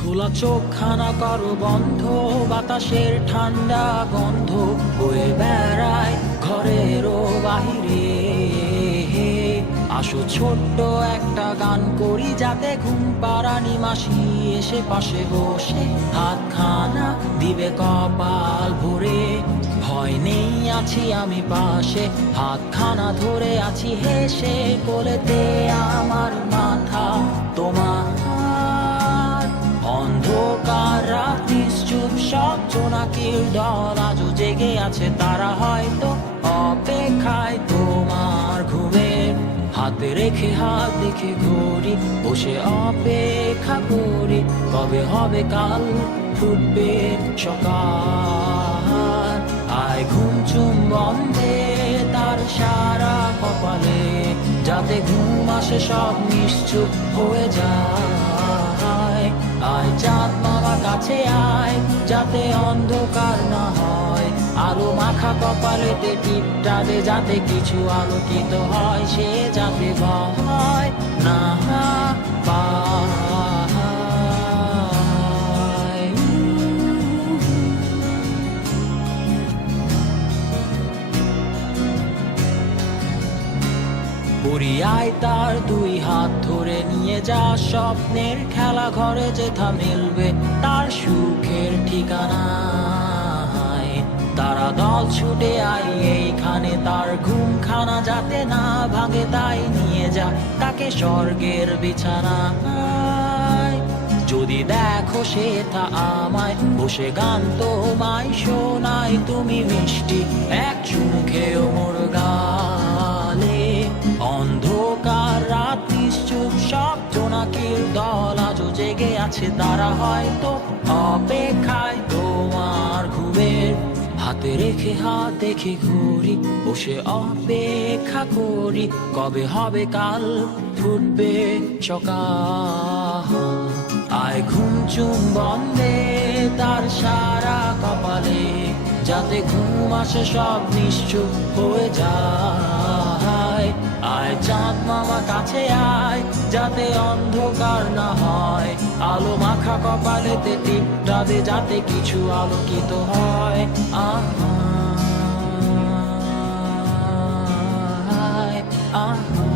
খোলা চোখখানা করো বন্ধ, বাতাসের ঠান্ডা গন্ধ বয়ে বেড়ায় ঘরেরও বাহিরে। আসো ছোট্ট একটা গান করি, যাতে ঘুম পাড়ানি মাসি এসে পাশে বসে হাতখানা দিবে কপাল ভরে। ভয় নেই, আছি আমি পাশে, হাতখানা ধরে আছি হেসে, কোলেতে আমার মাথা তোমার। অন্ধকার রাত্রি চুপ, সব জোনাকির দল আজও জেগে আছে, তারা হয়তো অপেক্ষায় তোমার ঘুমের। হাতে রেখে হাত দেখে ঘড়ি, বসে অপেক্ষা করি, কবে হবে কাল, ফুটবে সকাল। আয় ঘুম চুম বন্ধে তার সারা কপালে, যাতে ঘুম আসে সব নিশ্চুপ হয়ে যায়। আয় চাঁদ মামা কাছে আয়, যাতে অন্ধকার না হয়, আলো মাখা কপালেতে টিপটা দে, যাতে কিছু আলোকিত হয়, সে যাতে ভয় না পায়। পরিয়ায় তার দুই হাত ধরে নিয়ে যা, স্বপ্নের খেলা ঘরে যেথা মিলবে তার সুখের ঠিকানা। তারা দল ছুটে আই এইখানে, তার ঘুমখানা যাতে না ভাঙে, তাই নিয়ে যা তাকে স্বর্গের বিছানায়। যদি দেখো সে তা আমায় বসে গান তোমায় শোনায়, তুমি মিষ্টি এক চুমু খেয়েও মোর গালে। অন্ধকার রাত্রি চুপ, সব জোনাকির দল আজও জেগে আছে, তারা হয়তো অপেক্ষায় তোমার ঘুমের। হাতে রেখে হাত দেখে ঘুরি, বসে অপেক্ষা করি, কবে হবে কাল, ফুটবে সকাল। আয় ঘুম চুম বন্ধে তার সারা কপালে, যাতে ঘুম আসে সব নিশ্চুপ হয়ে যায়। আয় চাঁদ মামা কাছে আয়, যাতে অন্ধকার না হয়, আলো মাখা কপালেতে টিপটা দে, যাতে কিছু আলোকিত হয়। আহা আহা।